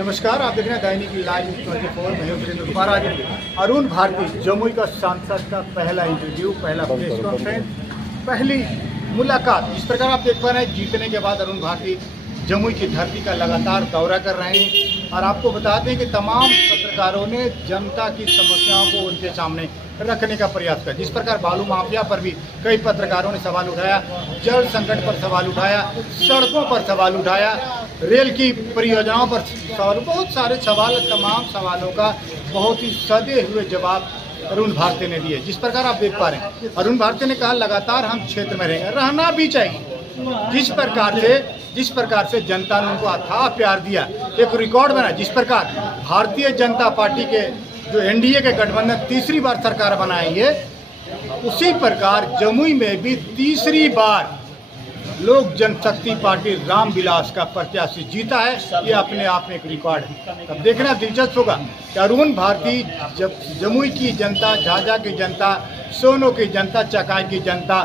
नमस्कार, आप देख रहे हैं दैनिक लाइव 24। मैं वीरेंद्र कुमार। आज अरुण भारती जमुई का सांसद का पहला इंटरव्यू, पहला प्रेस कॉन्फ्रेंस, पहली मुलाकात। इस प्रकार आप देख पा रहे हैं, जीतने के बाद अरुण भारती जमुई की धरती का लगातार दौरा कर रहे हैं। और आपको बता दें कि तमाम पत्रकारों ने जनता की समस्याओं को उनके सामने रखने का प्रयास किया। जिस प्रकार बालू माफिया पर भी कई पत्रकारों ने सवाल उठाया, जल संकट पर सवाल उठाया, सड़कों पर सवाल उठाया, रेल की परियोजनाओं पर सवाल, बहुत सारे सवाल, तमाम सवालों का बहुत ही सदे हुए जवाब अरुण भारती ने दिए। जिस प्रकार आप देख पा रहे हैं, अरुण भारती ने कहा लगातार हम क्षेत्र में रहेंगे, रहना भी चाहिए। जिस प्रकार से जनता ने उनको अथाह प्यार दिया, एक रिकॉर्ड बना। जिस प्रकार भारतीय जनता पार्टी के जो एनडीए के गठबंधन तीसरी बार सरकार बनाएंगे, उसी प्रकार जमुई में भी तीसरी बार लोक जनशक्ति पार्टी रामविलास का प्रत्याशी जीता है। ये अपने आप में एक रिकॉर्ड है। तब देखना दिलचस्प होगा कि अरुण भारती जब जमुई की जनता, झाझा की जनता, सोनो की जनता, चकाई की जनता,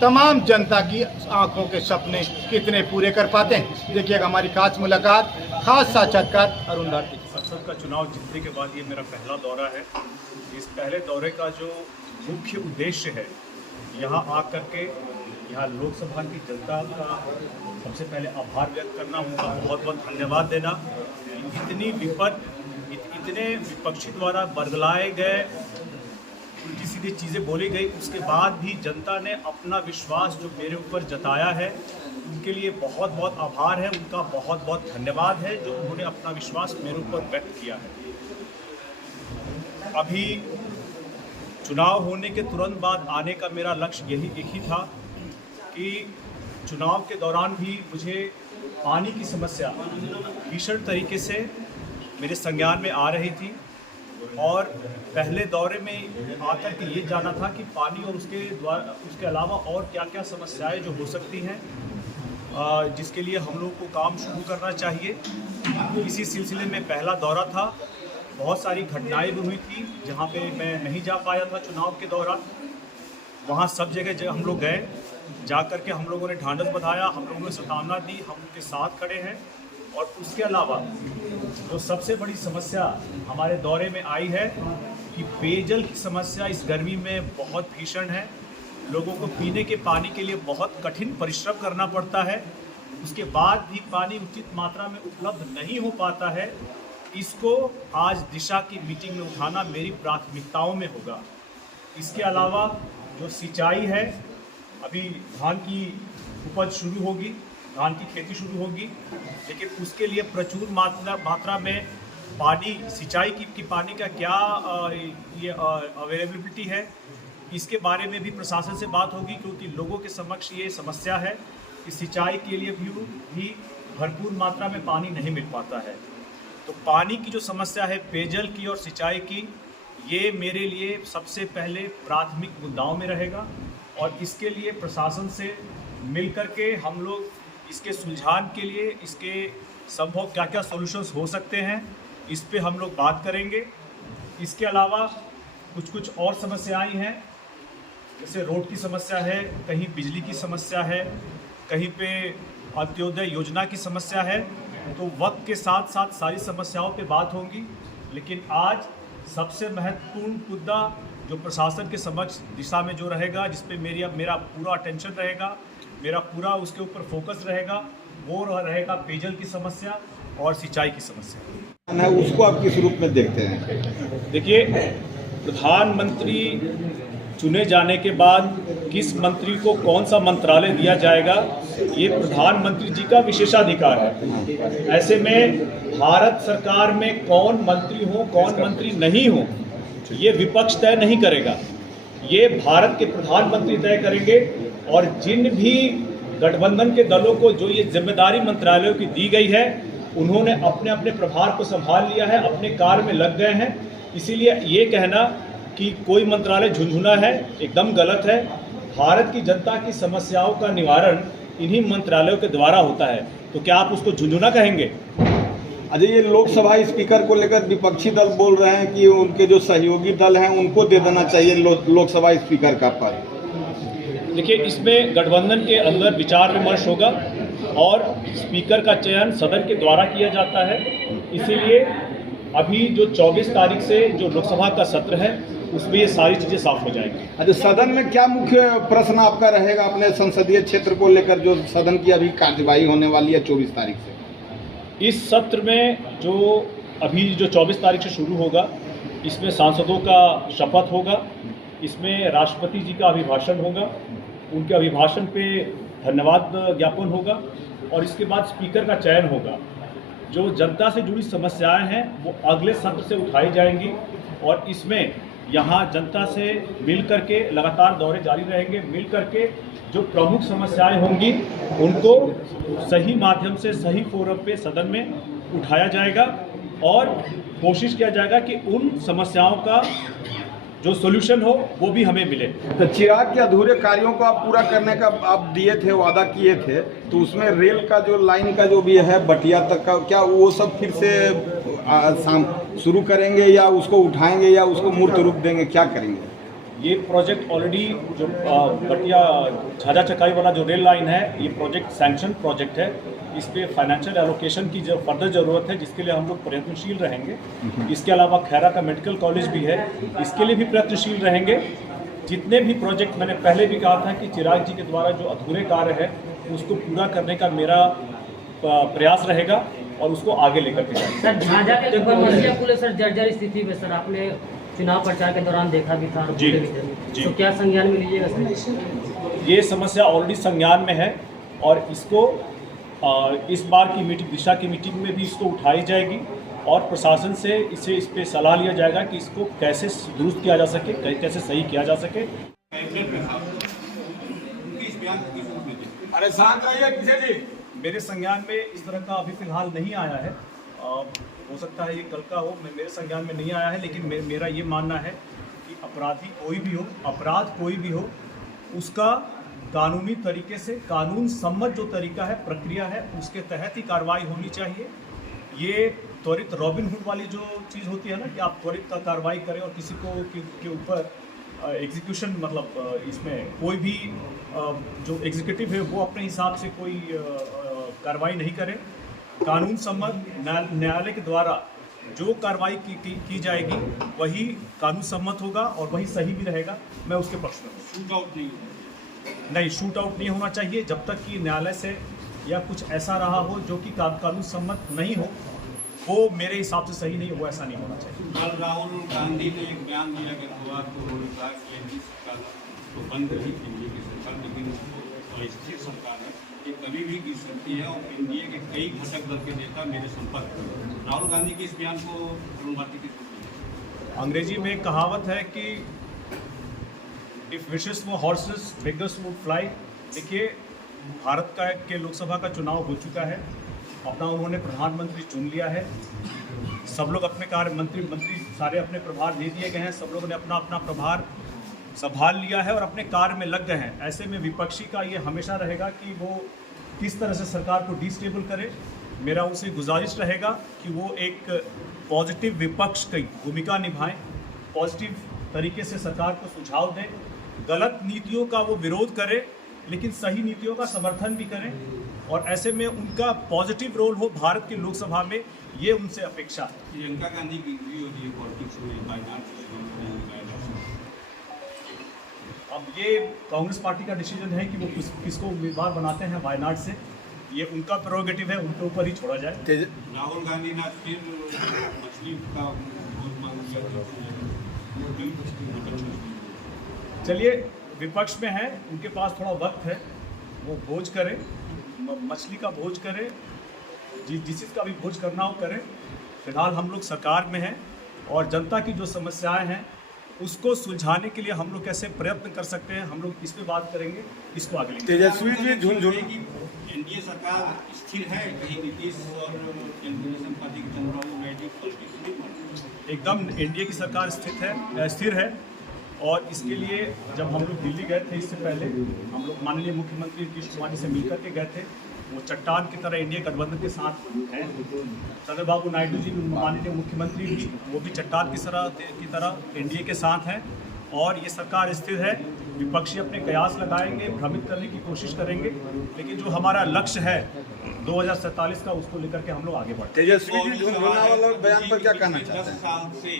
तमाम जनता की आंखों के सपने कितने पूरे कर पाते हैं। देखिएगा हमारी खास मुलाकात, खास साक्षात्कार अरुण भारती। संसद का चुनाव जीतने के बाद ये मेरा पहला दौरा है। इस पहले दौरे का जो मुख्य उद्देश्य है, यहाँ आकर के यहाँ लोकसभा की जनता का सबसे पहले आभार व्यक्त करना, उनका बहुत बहुत धन्यवाद देना। इतने विपक्षी द्वारा बरगलाए गए, उल्टी सीधी चीज़ें बोली गई, उसके बाद भी जनता ने अपना विश्वास जो मेरे ऊपर जताया है, उनके लिए बहुत बहुत आभार है, उनका बहुत बहुत धन्यवाद है जो उन्होंने अपना विश्वास मेरे ऊपर व्यक्त किया है। अभी चुनाव होने के तुरंत बाद आने का मेरा लक्ष्य एक ही था कि चुनाव के दौरान भी मुझे पानी की समस्या भीषण तरीके से मेरे संज्ञान में आ रही थी। और पहले दौरे में आकर के ये जाना था कि पानी और उसके अलावा और क्या क्या समस्याएं जो हो सकती हैं, जिसके लिए हम लोग को काम शुरू करना चाहिए। इसी सिलसिले में पहला दौरा था। बहुत सारी घटनाएं भी हुई थी जहाँ पे मैं नहीं जा पाया था चुनाव के दौरान। वहाँ सब जगह हम लोग गए, जा कर के हम लोगों ने ढांढस बंधाया, हम लोगों ने सतावना दी, हम उनके साथ खड़े हैं। और उसके अलावा जो सबसे बड़ी समस्या हमारे दौरे में आई है कि पेयजल की समस्या इस गर्मी में बहुत भीषण है। लोगों को पीने के पानी के लिए बहुत कठिन परिश्रम करना पड़ता है, उसके बाद भी पानी उचित मात्रा में उपलब्ध नहीं हो पाता है। इसको आज दिशा की मीटिंग में उठाना मेरी प्राथमिकताओं में होगा। इसके अलावा जो सिंचाई है, अभी धान की उपज शुरू होगी, धान की खेती शुरू होगी, लेकिन उसके लिए प्रचुर मात्रा में पानी, सिंचाई की पानी का क्या ये अवेलेबिलिटी है, इसके बारे में भी प्रशासन से बात होगी। क्योंकि लोगों के समक्ष ये समस्या है कि सिंचाई के लिए भी भरपूर मात्रा में पानी नहीं मिल पाता है। तो पानी की जो समस्या है, पेयजल की और सिंचाई की, ये मेरे लिए सबसे पहले प्राथमिक मुद्दाओं में रहेगा। और इसके लिए प्रशासन से मिल कर के हम लोग इसके सुलझान के लिए, इसके संभव क्या क्या सॉल्यूशंस हो सकते हैं, इस पे हम लोग बात करेंगे। इसके अलावा कुछ और समस्याएं हैं, जैसे रोड की समस्या है, कहीं बिजली की समस्या है, कहीं पे अंत्योदय योजना की समस्या है। तो वक्त के साथ साथ सारी समस्याओं पे बात होगी, लेकिन आज सबसे महत्वपूर्ण मुद्दा जो प्रशासन के समक्ष दिशा में जो रहेगा, जिस पे मेरा पूरा अटेंशन रहेगा, मेरा पूरा उसके ऊपर फोकस रहेगा, वो रहेगा पेयजल की समस्या और सिंचाई की समस्या। उसको आप किस रूप में देखते हैं? देखिए, प्रधानमंत्री चुने जाने के बाद किस मंत्री को कौन सा मंत्रालय दिया जाएगा, ये प्रधानमंत्री जी का विशेषाधिकार है। ऐसे में भारत सरकार में कौन मंत्री हो, कौन मंत्री नहीं हो, ये विपक्ष तय नहीं करेगा, ये भारत के प्रधानमंत्री तय करेंगे। और जिन भी गठबंधन के दलों को जो ये जिम्मेदारी मंत्रालयों की दी गई है, उन्होंने अपने अपने प्रभार को संभाल लिया है, अपने कार्य में लग गए हैं। इसीलिए ये कहना कि कोई मंत्रालय झुंझुना है, एकदम गलत है। भारत की जनता की समस्याओं का निवारण इन्हीं मंत्रालयों के द्वारा होता है। तो क्या आप उसको झुंझुना कहेंगे? अजय, ये लोकसभा स्पीकर को लेकर विपक्षी दल बोल रहे हैं कि उनके जो सहयोगी दल हैं उनको दे देना चाहिए लोकसभा स्पीकर का पद। देखिए, इसमें गठबंधन के अंदर विचार विमर्श होगा। और स्पीकर का चयन सदन के द्वारा किया जाता है। इसीलिए अभी जो 24 तारीख से जो लोकसभा का सत्र है उसमें ये सारी चीज़ें साफ हो जाएंगी। अच्छा, सदन में क्या मुख्य प्रश्न आपका रहेगा अपने संसदीय क्षेत्र को लेकर, जो सदन की अभी कार्यवाही होने वाली है 24 तारीख से? इस सत्र में जो अभी जो 24 तारीख से शुरू होगा, इसमें सांसदों का शपथ होगा, इसमें राष्ट्रपति जी का अभिभाषण होगा, उनके अभिभाषण पे धन्यवाद ज्ञापन होगा और इसके बाद स्पीकर का चयन होगा। जो जनता से जुड़ी समस्याएं हैं वो अगले सत्र से उठाई जाएंगी और इसमें यहाँ जनता से मिल करके लगातार दौरे जारी रहेंगे। मिल करके जो प्रमुख समस्याएं होंगी उनको सही माध्यम से सही फोरम पे सदन में उठाया जाएगा और कोशिश किया जाएगा कि उन समस्याओं का जो सोल्यूशन हो वो भी हमें मिले। तो चिराग के अधूरे कार्यों को आप पूरा करने का आप दिए थे, वादा किए थे, तो उसमें रेल का जो लाइन का जो भी है बटिया तक का, क्या वो सब फिर से शुरू करेंगे या उसको उठाएंगे या उसको मूर्त रूप देंगे, क्या करेंगे? ये प्रोजेक्ट ऑलरेडी जो बटिया झाझा चकाई वाला जो रेल लाइन है, ये प्रोजेक्ट सैंक्शन प्रोजेक्ट है। इस पे फाइनेंशियल एलोकेशन की जो फर्दर ज़रूरत है, जिसके लिए हम लोग प्रयत्नशील रहेंगे। इसके अलावा खैरा का मेडिकल कॉलेज भी है, इसके लिए भी प्रयत्नशील रहेंगे। जितने भी प्रोजेक्ट, मैंने पहले भी कहा था कि चिराग जी के द्वारा जो अधूरे कार्य है उसको पूरा करने का मेरा प्रयास रहेगा और उसको आगे लेकर के जाएंगे। सर, झाझा के बरमसिया पुल सर जर्जर स्थिति में, सर आपने चुनाव प्रचार के दौरान देखा भी था जी, जी। तो क्या संज्ञान में लीजिएगा सर? ये समस्या ऑलरेडी संज्ञान में है और इसको इस बार की मीटिंग, दिशा की मीटिंग में भी इसको उठाई जाएगी और प्रशासन से इस पे सलाह लिया जाएगा कि इसको कैसे दुरुस्त किया जा सके, कैसे सही किया जा सके। अरे शांत रहिए किसे जी। मेरे संज्ञान में इस तरह का अभी फिलहाल नहीं आया है। हो सकता है ये कल का हो, मेरे संज्ञान में नहीं आया है, लेकिन मेरा ये मानना है कि अपराधी कोई भी हो, अपराध कोई भी हो, उसका कानूनी तरीके से, कानून सम्मत जो तरीका है, प्रक्रिया है, उसके तहत ही कार्रवाई होनी चाहिए। ये त्वरित रॉबिन हुड वाली जो चीज़ होती है ना, कि आप त्वरित कार्रवाई करें और किसी को के ऊपर एग्जीक्यूशन, मतलब इसमें कोई भी जो एग्जीक्यूटिव है वो अपने हिसाब से कोई कार्रवाई नहीं करे। कानून सम्मत न्यायालय के द्वारा जो कार्रवाई की जाएगी वही कानून सम्मत होगा और वही सही भी रहेगा। मैं उसके पक्ष में हूँ। शूट आउट नहीं होना चाहिए जब तक कि न्यायालय से या कुछ ऐसा रहा हो जो कि कानून सम्मत नहीं हो, वो मेरे हिसाब से सही नहीं है, वो ऐसा नहीं होना चाहिए। कल राहुल गांधी ने एक बयान दिया कि गुरुवार को सरकार तो बंद रही एनडीए की सरकार, लेकिन स्थिर सरकार है, ये कभी भी गिर सकती है और एनडीए के कई घटक दल के नेता मेरे संपर्क में। राहुल गांधी के इस बयान को अरुण भारती की अंग्रेजी में एक कहावत है कि इफ़ विशेस वो हॉर्सेस बेगर्स वुड फ्लाई। देखिए, भारत के लोकसभा का चुनाव हो चुका है, अपना उन्होंने प्रधानमंत्री चुन लिया है, सब लोग अपने मंत्री सारे अपने प्रभार दे दिए गए हैं, सब लोगों ने अपना अपना प्रभार संभाल लिया है और अपने कार्य में लग गए हैं। ऐसे में विपक्षी का ये हमेशा रहेगा कि वो किस तरह से सरकार को डिस्टेबल करे। मेरा उनसे गुजारिश रहेगा कि वो एक पॉजिटिव विपक्ष की भूमिका निभाएं, पॉजिटिव तरीके से सरकार को सुझाव दें, गलत नीतियों का वो विरोध करें लेकिन सही नीतियों का समर्थन भी करें और ऐसे में उनका पॉजिटिव रोल हो भारत की लोकसभा में, ये उनसे अपेक्षा है। प्रियंका गांधी की इंटरव्यू हो रही है पॉलिटिक्स में, वायनाड अब ये कांग्रेस पार्टी का डिसीजन है कि वो किसको उम्मीदवार बनाते हैं वायनाड से, ये उनका प्रेरोगेटिव है, उनके ऊपर ही छोड़ा जाए। राहुल गांधी ने फिर मछली का वोट मांग लिया। चलिए, विपक्ष में है, उनके पास थोड़ा वक्त है, वो भोज करें, मछली का भोज करें, जिस चीज़ का भी भोज करना हो करें। फिलहाल हम लोग सरकार में हैं और जनता की जो समस्याएं हैं उसको सुलझाने के लिए हम लोग कैसे प्रयत्न कर सकते हैं, हम लोग इस पे बात करेंगे, इसको आगे लेंगे। तेजस्वी जी झुनझुन की एनडीए सरकार स्थिर है, कहीं नीतीश और तेलुगु पार्टी के चंद्रबाबू नायडू पॉलिटिक्स एकदम एनडीए की सरकार स्थिर है और इसके लिए जब हम लोग दिल्ली गए थे, इससे पहले हम लोग माननीय मुख्यमंत्री नीतीश कुमार से मिलकर के गए थे। वो चट्टान की तरह एनडीए गठबंधन के साथ हैं। चंद्रबाबू नायडू जी माननीय मुख्यमंत्री भी, वो भी चट्टान की तरह एनडीए के साथ हैं और ये सरकार स्थिर है। विपक्षी अपने कयास लगाएंगे, भ्रमित करने की कोशिश करेंगे, लेकिन जो हमारा लक्ष्य है 2047 का, उसको लेकर के हम लोग आगे बढ़ते हैं। तेजस्वी जी झुनझुना वाला बयान पर क्या कहना चाहते 10 हैं? साल से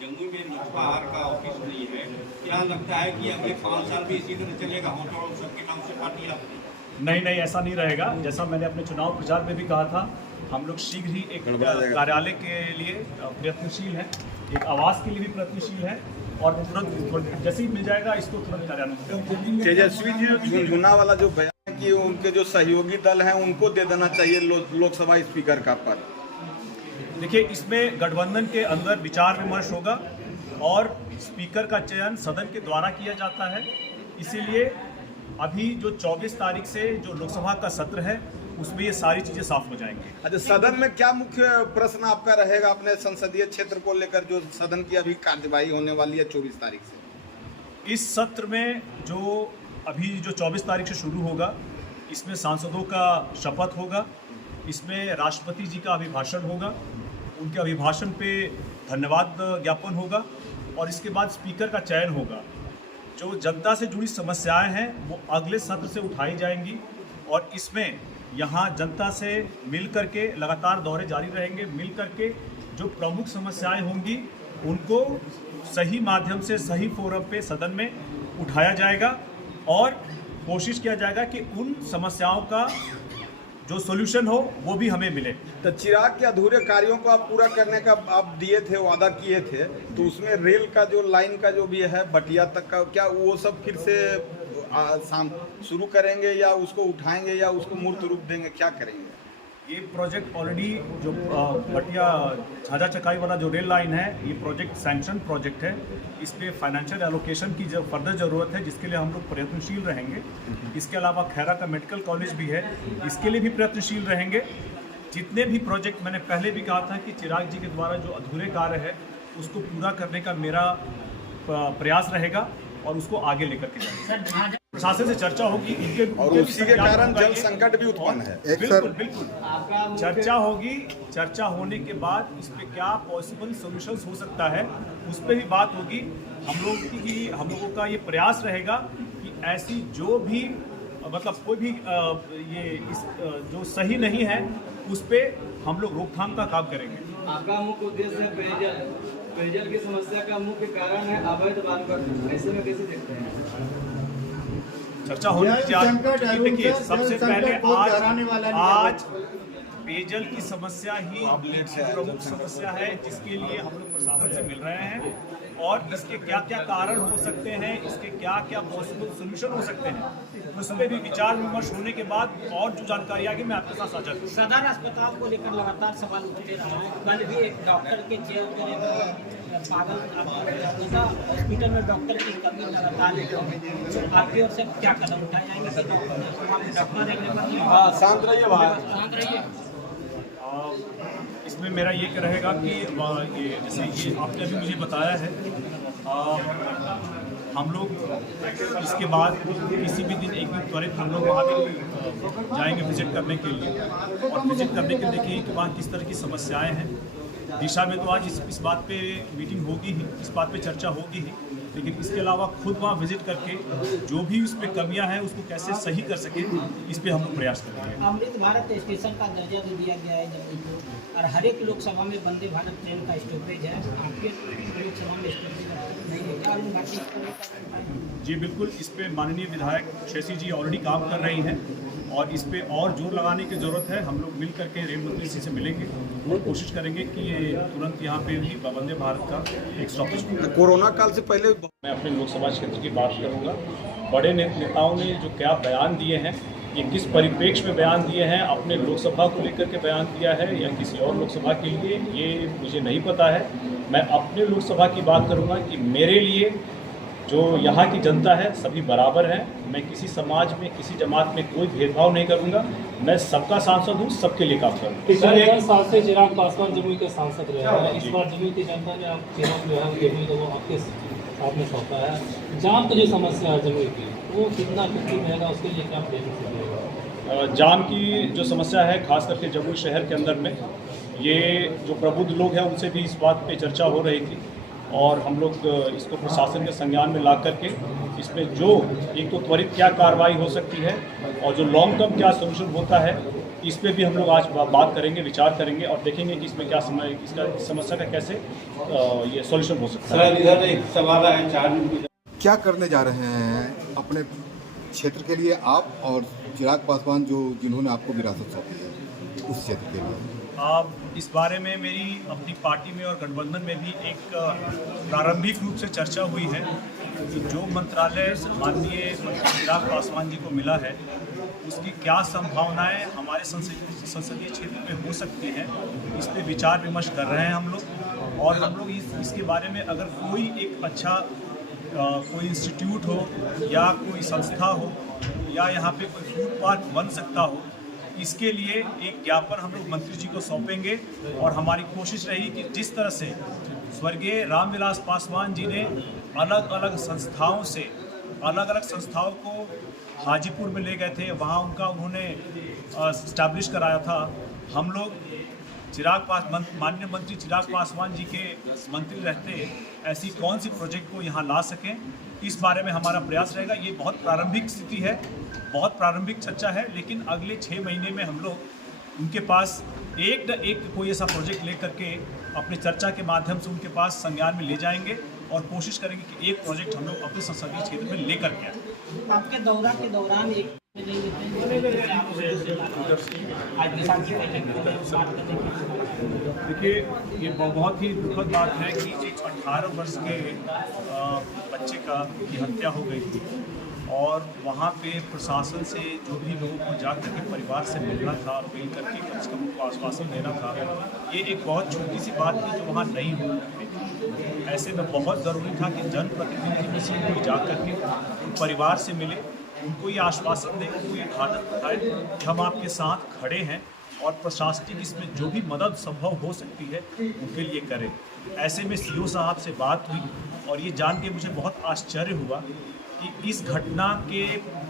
जम्मू में लोजपा आर का ऑफिस नहीं है। क्या लगता है कि अगले 5 साल भी इसी तरह चलेगा? होटल और सबके नाम से पार्टी आपकी? नहीं, ऐसा नहीं रहेगा। जैसा मैंने अपने चुनाव प्रचार में भी कहा था, हम लोग शीघ्र ही एक कार्यालय के लिए प्रयत्नशील है, एक आवास के लिए भी प्रयत्नशील है, और तुरंत जैसे ही मिल जाएगा इसको तुरंत कार्यान्वित करेंगे। तेजस्वी जी झुनझुना वाला जो बयान कि उनके जो सहयोगी दल हैं उनको दे देना चाहिए लोकसभा स्पीकर का पद। देखिए, इसमें गठबंधन के अंदर विचार विमर्श होगा और स्पीकर का चयन सदन के द्वारा किया जाता है। इसीलिए अभी जो 24 तारीख से जो लोकसभा का सत्र है उसमें ये सारी चीज़ें साफ हो जाएंगी। अच्छा, सदन में क्या मुख्य प्रश्न आपका रहेगा अपने संसदीय क्षेत्र को लेकर, जो सदन की अभी कार्यवाही होने वाली है 24 तारीख से? इस सत्र में जो अभी जो 24 तारीख से शुरू होगा, इसमें सांसदों का शपथ होगा, इसमें राष्ट्रपति जी का अभिभाषण होगा, उनके अभिभाषण पे धन्यवाद ज्ञापन होगा, और इसके बाद स्पीकर का चयन होगा। जो जनता से जुड़ी समस्याएं हैं वो अगले सत्र से उठाई जाएंगी, और इसमें यहाँ जनता से मिल करके लगातार दौरे जारी रहेंगे। मिल करके जो प्रमुख समस्याएं होंगी उनको सही माध्यम से सही फोरम पे सदन में उठाया जाएगा, और कोशिश किया जाएगा कि उन समस्याओं का जो सॉल्यूशन हो वो भी हमें मिले। तो चिराग के अधूरे कार्यों को आप पूरा करने का आप दिए थे, वादा किए थे, तो उसमें रेल का जो लाइन का जो भी है बटिया तक का, क्या वो सब फिर से शुरू करेंगे या उसको उठाएंगे या उसको मूर्त रूप देंगे, क्या करेंगे? ये प्रोजेक्ट ऑलरेडी जो बटिया झाझा चकाई वाला जो रेल लाइन है, ये प्रोजेक्ट सैंक्शन प्रोजेक्ट है। इस पर फाइनेंशियल एलोकेशन की जो फर्दर ज़रूरत है, जिसके लिए हम लोग प्रयत्नशील रहेंगे। इसके अलावा खैरा का मेडिकल कॉलेज भी है, इसके लिए भी प्रयत्नशील रहेंगे। जितने भी प्रोजेक्ट, मैंने पहले भी कहा था कि चिराग जी के द्वारा जो अधूरे कार्य है उसको पूरा करने का मेरा प्रयास रहेगा, और उसको आगे लेकर के जाएंगे। प्रशासन से चर्चा होगी, इनके और उसी के कारण जल संकट भी उत्पन्न है। बिल्कुल चर्चा होगी। चर्चा होने के बाद इस पे क्या पॉसिबल सॉल्यूशंस हो सकता है उस पर भी बात होगी। हम लोगों का ये प्रयास रहेगा कि ऐसी जो भी मतलब कोई भी जो सही नहीं है उस पर हम लोग रोकथाम का काम करेंगे। आपका मुख्य उद्देश्य है पेयजल की समस्या का मुख्य कारण है अवैध बालू। ऐसे में कैसे देखते हैं? चर्चा होनी चाहिए। देखिए, सबसे पहले आज पेयजल की समस्या ही प्रमुख समस्या है, जिसके लिए हम लोग प्रशासन से मिल रहे हैं, और इसके क्या क्या कारण हो सकते हैं, इसके क्या क्या पॉसिबल सोल्यूशन हो सकते हैं, उस पर भी विचार विमर्श होने के बाद और जो जानकारी आगे मैं आपके साथ साझा करूँ। सदर अस्पताल को लेकर लगातार सवाल उठते रहा है। कल भी एक डॉक्टर के चेयर पागल हॉस्पिटल में डॉक्टर की कमी लगातार है। आपकी ओर से क्या कदम उठाए जाएंगे? डॉक्टर शांत रहिए भाई, शांत रहिए। इसमें मेरा ये रहेगा कि ये जैसे ये आपने अभी मुझे बताया है, हम लोग इसके बाद किसी भी दिन एक दिन त्वरित हम लोग वहाँ भी जाएंगे विजिट करने के लिए, और विजिट करने के लिए देखेंगे कि वहाँ किस तरह की समस्याएं हैं। दिशा में तो आज इस बात पे मीटिंग होगी ही, इस बात पे चर्चा होगी ही, लेकिन इसके अलावा खुद वहाँ विजिट करके जो भी उस पर कमियाँ हैं उसको कैसे सही कर सकें, इस पर हम लोग प्रयास करेंगे। अमृत भारत स्टेशन का दर्जा भी दिया गया है जम्मू को, और हर एक लोकसभा में वंदे भारत ट्रेन का स्टॉपेज है। आपके लोकसभा में स्टॉपेज नहीं है क्या? जी बिल्कुल, इस पे माननीय विधायक शेषी जी ऑलरेडी काम कर रही हैं, और इस पे और जोर लगाने की ज़रूरत है। हम लोग मिल करके रेल मंत्री से मिलेंगे और कोशिश करेंगे कि ये तुरंत यहाँ पे भी वंदे भारत का एक स्टॉपेज हो। कोरोना काल से पहले मैं अपने लोकसभा क्षेत्र की बात करूँगा। बड़े नेताओं ने जो क्या बयान दिए हैं, ये किस परिप्रेक्ष्य में बयान दिए हैं, अपने लोकसभा को लेकर के बयान दिया है या किसी और लोकसभा के लिए, ये मुझे नहीं पता है। मैं अपने लोकसभा की बात करूँगा कि मेरे लिए जो यहाँ की जनता है सभी बराबर हैं। मैं किसी समाज में, किसी जमात में कोई भेदभाव नहीं करूँगा। मैं सबका सांसद हूँ, सबके लिए काम करूँगा। पिछले 10 साल से चिराग पासवान जमुई के सांसद रहे हैं। इस बार जमुई की जनता ने आप चिराग जो है जमुई को वो आपके साथ में सौंपा है। जाम की जो समस्या है जमुई की, वो कितना इफेक्टिव रहेगा, उसके लिए क्या प्लानिंग? जाम की जो समस्या है खास करके जमुई शहर के अंदर में, ये जो प्रबुद्ध लोग हैं उनसे भी इस बात पे चर्चा हो रही थी, और हम लोग इसको प्रशासन के संज्ञान में ला करके इसमें जो एक तो त्वरित क्या कार्रवाई हो सकती है और जो लॉन्ग टर्म क्या सोल्यूशन होता है इस पे भी हम लोग आज बात करेंगे, विचार करेंगे और देखेंगे कि इसमें क्या इसका समस्या का कैसे ये सॉल्यूशन हो सकता है। सर इधर एक सवाल है 4 मिनट। क्या करने जा रहे हैं अपने क्षेत्र के लिए आप और चिराग पासवान जिन्होंने आपको विरासत सौंपी है उस क्षेत्र के लिए? इस बारे में मेरी अपनी पार्टी में और गठबंधन में भी एक प्रारंभिक रूप से चर्चा हुई है कि जो मंत्रालय माननीय चिराग पासवान जी को मिला है उसकी क्या संभावनाएं हमारे संसदीय क्षेत्र में हो सकती हैं, इस पे विचार विमर्श कर रहे हैं हम लोग। और हम लोग इसके बारे में अगर कोई एक अच्छा कोई इंस्टीट्यूट हो या कोई संस्था हो या यहाँ पे कोई फूड पार्क बन सकता हो, इसके लिए एक ज्ञापन हम लोग मंत्री जी को सौंपेंगे। और हमारी कोशिश रही कि जिस तरह से स्वर्गीय रामविलास पासवान जी ने अलग अलग संस्थाओं को हाजीपुर में ले गए थे, वहाँ उन्होंने इस्टेब्लिश कराया था। हम लोग माननीय मंत्री चिराग पासवान जी के मंत्री रहते ऐसी कौन सी प्रोजेक्ट को यहाँ ला सकें, इस बारे में हमारा प्रयास रहेगा। ये बहुत प्रारंभिक स्थिति है, बहुत प्रारंभिक चर्चा है, लेकिन अगले 6 महीने में हम लोग उनके पास एक न एक कोई ऐसा प्रोजेक्ट लेकर के अपने चर्चा के माध्यम से उनके पास संज्ञान में ले जाएंगे और कोशिश करेंगे कि एक प्रोजेक्ट हम लोग अपने संसदीय क्षेत्र में लेकर के आए। आपके दौरा के दौरान एक देखिए, ये बहुत ही दुखद बात है कि एक 18 वर्ष के बच्चे की हत्या हो गई थी और वहाँ पे प्रशासन से जो भी लोगों को जाकर के परिवार से मिलना था, मिल करके कम से कम उनको आश्वासन देना था, ये एक बहुत छोटी सी बात थी जो वहाँ नहीं हो पाई। ऐसे में बहुत ज़रूरी था कि जनप्रतिनिधि में से कोई जाकर के परिवार से मिले, उनको ये आश्वासन दें, उनको ये आदत बताएं कि हम आपके साथ खड़े हैं और प्रशासनिक इसमें जो भी मदद संभव हो सकती है उनके लिए करें। ऐसे में सीओ साहब से बात हुई और ये जान के मुझे बहुत आश्चर्य हुआ कि इस घटना के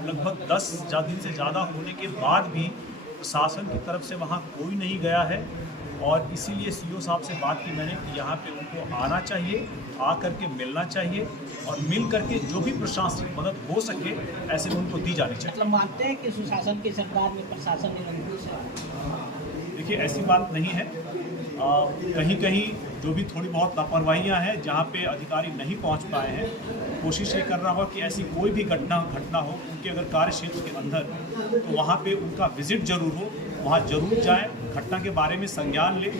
लगभग 10 दिन से ज़्यादा होने के बाद भी प्रशासन की तरफ से वहाँ कोई नहीं गया है। और इसीलिए सीओ साहब से बात की मैंने कि यहाँ पे उनको आना चाहिए, आ करके मिलना चाहिए और मिल करके जो भी प्रशासनिक मदद हो सके ऐसे में उनको दी जानी चाहिए। मतलब मानते हैं कि सुशासन की सरकार में प्रशासन निरंकुश है? देखिए, ऐसी बात नहीं है। कहीं कहीं जो भी थोड़ी बहुत लापरवाहियाँ हैं जहाँ पे अधिकारी नहीं पहुँच पाए हैं, कोशिश ये कर रहा हो कि ऐसी कोई भी घटना हो उनके अगर कार्य क्षेत्र के अंदर, तो वहाँ पे उनका विजिट जरूर हो, वहाँ जरूर जाएं, घटना के बारे में संज्ञान लें,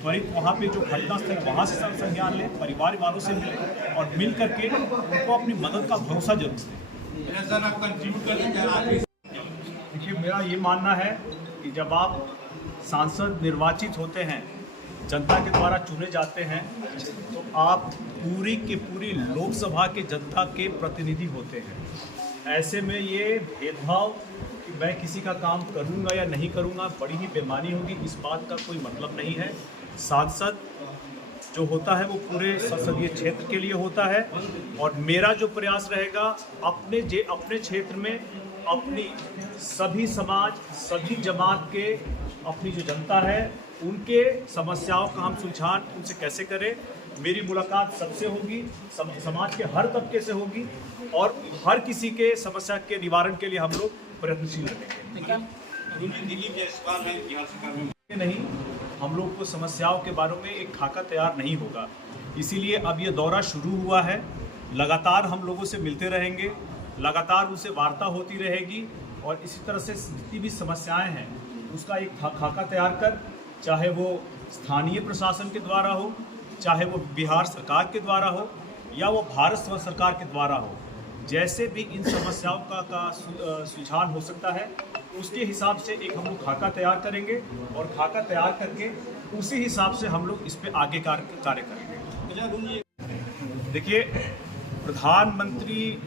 त्वरित वहाँ पे जो घटना स्थल वहाँ से संज्ञान लें, परिवार वालों से मिलें और मिल करके उनको अपनी मदद का भरोसा जरूर दें। देखिए, मेरा ये मानना है कि जब आप सांसद निर्वाचित होते हैं, जनता के द्वारा चुने जाते हैं, तो आप पूरी की पूरी लोकसभा के जनता के प्रतिनिधि होते हैं। ऐसे में ये भेदभाव कि मैं किसी का काम करूंगा या नहीं करूंगा बड़ी ही बेईमानी होगी, इस बात का कोई मतलब नहीं है। सांसद जो होता है वो पूरे संसदीय क्षेत्र के लिए होता है और मेरा जो प्रयास रहेगा अपने क्षेत्र में अपनी सभी समाज, सभी जमात के अपनी जो जनता है उनके समस्याओं का हम सुलझान उनसे कैसे करें। मेरी मुलाकात सबसे होगी, समाज के हर तबके से होगी और हर किसी के समस्या के निवारण के लिए हम लोग प्रयत्नशील रहेंगे। नहीं, हम लोग को समस्याओं के बारे में एक खाका तैयार नहीं होगा, इसीलिए अब ये दौरा शुरू हुआ है। लगातार हम लोगों से मिलते रहेंगे, लगातार उनसे वार्ता होती रहेगी और इसी तरह से जितनी भी समस्याएं हैं उसका एक खाका तैयार कर, चाहे वो स्थानीय प्रशासन के द्वारा हो, चाहे वो बिहार सरकार के द्वारा हो या वो भारत सरकार के द्वारा हो, जैसे भी इन समस्याओं का सुलझान हो सकता है उसके हिसाब से एक हम लोग खाका तैयार करेंगे और खाका तैयार करके उसी हिसाब से हम लोग इस पे आगे कार्य करेंगे। देखिए, प्रधानमंत्री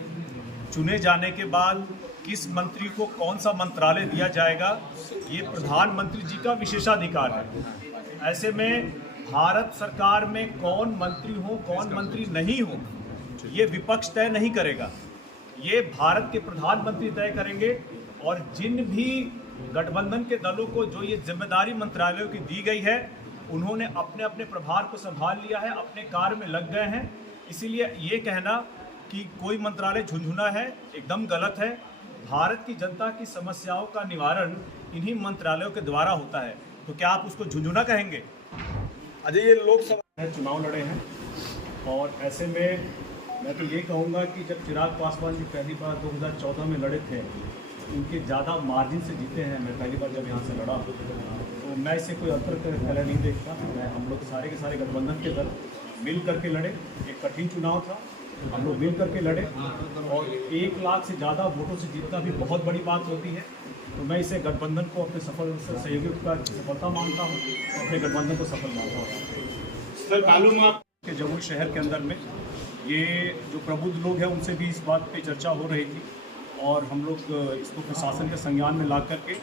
चुने जाने के बाद किस मंत्री को कौन सा मंत्रालय दिया जाएगा ये प्रधानमंत्री जी का विशेषाधिकार है। ऐसे में भारत सरकार में कौन मंत्री हो कौन मंत्री नहीं हो ये विपक्ष तय नहीं करेगा, ये भारत के प्रधानमंत्री तय करेंगे। और जिन भी गठबंधन के दलों को जो ये जिम्मेदारी मंत्रालयों की दी गई है उन्होंने अपने अपने प्रभार को संभाल लिया है, अपने कार्य में लग गए हैं। इसीलिए ये कहना कि कोई मंत्रालय झुंझुना है एकदम गलत है। भारत की जनता की समस्याओं का निवारण इन्हीं मंत्रालयों के द्वारा होता है, तो क्या आप उसको झुंझुना कहेंगे? अजय, ये लोकसभा चुनाव लड़े हैं और ऐसे में मैं तो ये कहूँगा कि जब चिराग पासवान जी पहली बार 2014 में लड़े थे, उनके ज़्यादा मार्जिन से जीते हैं। मैं पहली बार जब यहाँ से लड़ा तो मैं इसे कोई अंतर पहले नहीं देखता। मैं हम लोग सारे के सारे गठबंधन के दल मिल करके लड़े। एक कठिन चुनाव था, हम लोग मिल करके लड़े और 1 लाख से ज़्यादा वोटों से जीतना भी बहुत बड़ी बात होती है। तो मैं इसे गठबंधन को अपने सफल सहयोगियों का सफलता मानता हूँ, अपने गठबंधन को सफल मानता हूँ। सर, मालूम आप के जमुई शहर के अंदर में ये जो प्रबुद्ध लोग हैं उनसे भी इस बात पे चर्चा हो रही थी और हम लोग इसको प्रशासन के संज्ञान में ला करके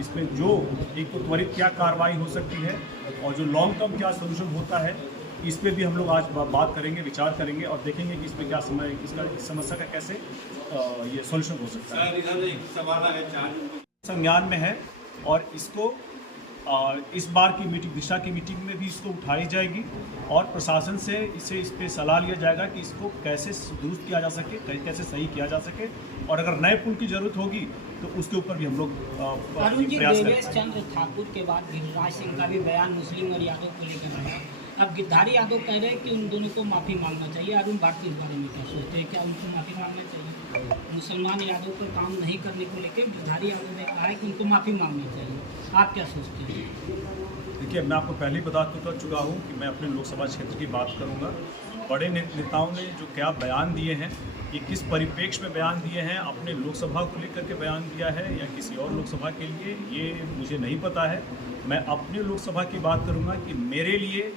इसमें जो एक तो त्वरित क्या कार्रवाई हो सकती है और जो लॉन्ग टर्म क्या सोल्यूशन होता है, इस पे भी हम लोग आज बात करेंगे, विचार करेंगे और देखेंगे कि इसमें क्या इस समस्या का कैसे ये सोल्यूशन हो सकता है। सर, इधर एक सवाल है, 4 संज्ञान में है और इसको इस बार की मीटिंग, दिशा की मीटिंग में भी इसको उठाई जाएगी और प्रशासन से इस पे सलाह लिया जाएगा कि इसको कैसे दुरुस्त किया जा सके, कैसे सही किया जा सके और अगर नए पुल की जरूरत होगी तो उसके ऊपर भी हम लोग अरुण जी, प्रयास देवेश करेंगे। चंद्र ठाकुर के बाद गिरिराज सिंह का भी बयान मुस्लिम और यादव को लेकर आया। अब गिरधारी यादव कह रहे हैं कि उन दोनों को माफ़ी मांगना चाहिए। अरुण भारती इस बारे में क्या सोचते हैं? क्या उनको माफ़ी मांगना चाहिए? मुसलमान यादव पर काम नहीं करने को लेकर गिरधारी यादव ने कहा है कि उनको माफ़ी मांगनी चाहिए। आप क्या सोचते हैं? देखिए, मैं आपको पहले ही बता चुका हूँ कि मैं अपने लोकसभा क्षेत्र की बात करूँगा। बड़े नेताओं ने जो क्या बयान दिए हैं, ये किस परिप्रेक्ष्य में बयान दिए हैं, अपने लोकसभा को लेकर के बयान दिया है या किसी और लोकसभा के लिए, ये मुझे नहीं पता है। मैं अपने लोकसभा की बात करूँगा कि मेरे लिए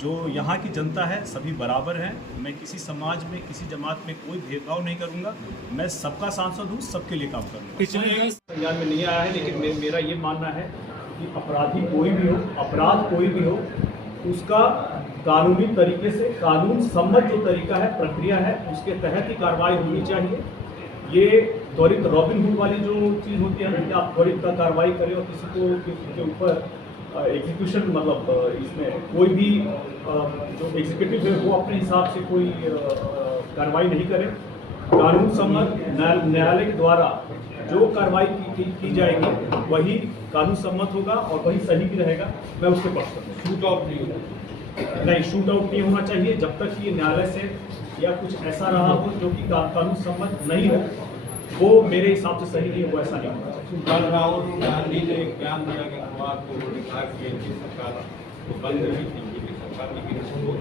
जो यहाँ की जनता है सभी बराबर हैं। मैं किसी समाज में, किसी जमात में कोई भेदभाव नहीं करूँगा। मैं सबका सांसद हूँ, सबके लिए काम करूँगा। पिछले संज्ञान में नहीं आया है, लेकिन मेरा ये मानना है कि अपराधी कोई भी हो, अपराध कोई भी हो, उसका कानूनी तरीके से, कानून सम्मत जो तरीका है, प्रक्रिया है, उसके तहत ही कार्रवाई होनी चाहिए। ये त्वरित रॉबिन हुड वाली जो चीज़ होती है ना कि आप त्वरित का कार्रवाई करें और किसी के ऊपर एग्जीक्यूशन, मतलब इसमें कोई भी जो एग्जीक्यूटिव है वो अपने हिसाब से कोई कार्रवाई नहीं करे। कानून सम्मत न्यायालय के द्वारा जो कार्रवाई की जाएगी वही कानून सम्मत होगा और वही सही भी रहेगा। मैं उसके पक्ष में शूट आउट नहीं शूट आउट नहीं होना चाहिए जब तक कि ये न्यायालय से या कुछ ऐसा रहा हो जो कि कानून सम्मत नहीं हो, वो मेरे हिसाब से सही नहीं हो, ऐसा नहीं होना चाहिए। कल राहुल गांधी ने एक बयान दिया कि गोवा को कहा कि एनडीए सरकार तो बंद नहीं थी बीजेपी सरकार, लेकिन इसको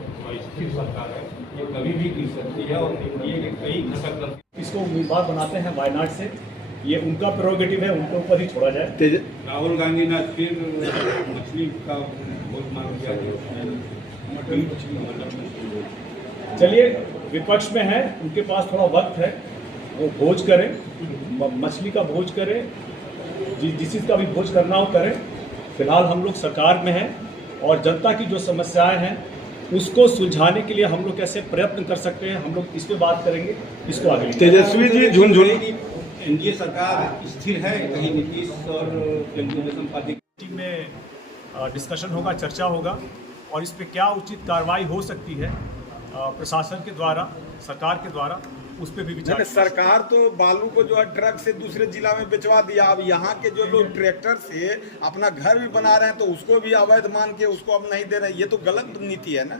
स्थिर सरकार है, ये कभी भी गिर सकती है और एनडीए के कई घटक इसको उम्मीदवार बनाते हैं वायनाड से, ये उनका प्रोरोगेटिव है, उनके ऊपर ही छोड़ा जाए। राहुल गांधी ने फिर मछली का वोट मांग किया। चलिए, विपक्ष में है, उनके पास थोड़ा वक्त है, वो भोज करें, मछली का भोज करें, जिस चीज़ का भी भोज करना हो करें। फिलहाल हम लोग सरकार में हैं और जनता की जो समस्याएं हैं उसको सुलझाने के लिए हम लोग कैसे प्रयत्न कर सकते हैं, हम लोग इस पे बात करेंगे। इसको आगे तेजस्वी जी, झुंझुन एनडीए सरकार स्थिर है, कहीं नीतीश और तेलुगु पार्टी में डिस्कशन होगा, चर्चा होगा और इस पे क्या उचित कार्रवाई हो सकती है प्रशासन के द्वारा, सरकार के द्वारा, उस पर भी विचार। सरकार तो बालू को जो है ट्रक से दूसरे जिला में बेचवा दिया। अब यहाँ के जो लोग ट्रैक्टर से अपना घर भी बना रहे हैं तो उसको भी अवैध मान के उसको अब नहीं दे रहे हैं। ये तो गलत नीति है ना।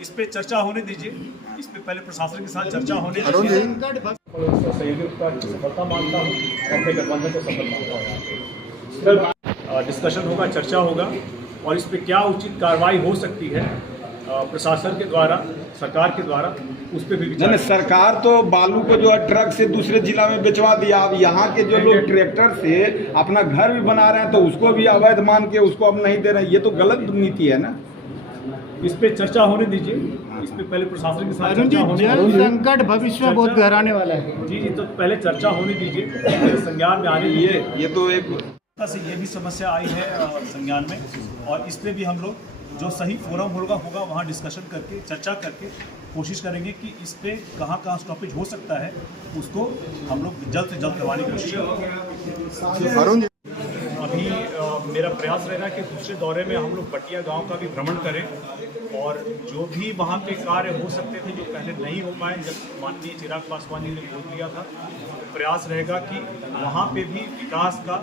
इस पे चर्चा होने दीजिए, इस पे पहले प्रशासन के साथ चर्चा होने अरुण जी, सहयोगियों का सफलता मानता हूँ, अपने गठबंधन को सफल मानता हूँ। डिस्कशन होगा, चर्चा होगा और इस पे क्या उचित कार्रवाई हो सकती है प्रशासन के द्वारा, सरकार के द्वारा, उस पर भी विचार। सरकार तो बालू को जो है ट्रक से दूसरे जिला में बेचवा दिया। अब यहाँ के जो लोग ट्रैक्टर से अपना घर भी बना रहे हैं तो उसको भी अवैध मान के उसको अब नहीं दे रहे हैं। ये तो गलत नीति है ना। इस पे चर्चा होने दीजिए, इस पे पहले प्रशासन के साथ चर्चा होने। संकट भविष्य में बहुत गहराने वाला है। जी, तो पहले चर्चा होने दीजिए, पहले संज्ञान में आने दीजिए। ये तो एक से ये भी समस्या आई है संज्ञान में और इस पे भी हम लोग जो सही फोरम होगा वहाँ डिस्कशन करके, चर्चा करके कोशिश करेंगे कि इस पे कहाँ स्टॉपेज हो सकता है, उसको हम लोग जल्द से जल्द करवाने की कोशिश करेंगे। अरुण जी, अभी मेरा प्रयास रहेगा कि दूसरे दौरे में हम लोग बटिया गांव का भी भ्रमण करें और जो भी वहाँ पे कार्य हो सकते थे जो पहले नहीं हो पाए, जब माननीय चिराग पासवान जी ने गोद लिया था, तो प्रयास रहेगा कि वहाँ पे भी विकास का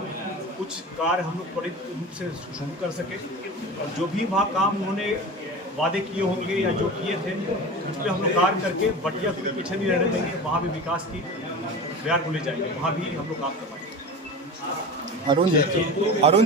कुछ कार्य हम लोग त्वरित रूप से शुरू कर सके और जो भी वहाँ काम उन्होंने वादे किए होंगे या जो किए थे उस पर हम लोग कार्य करके बटिया को भी पीछे नहीं रहने देंगे, वहाँ भी विकास की प्रयास को ले जाएंगे, वहाँ भी हम लोग काम कर पाएंगे। अरुण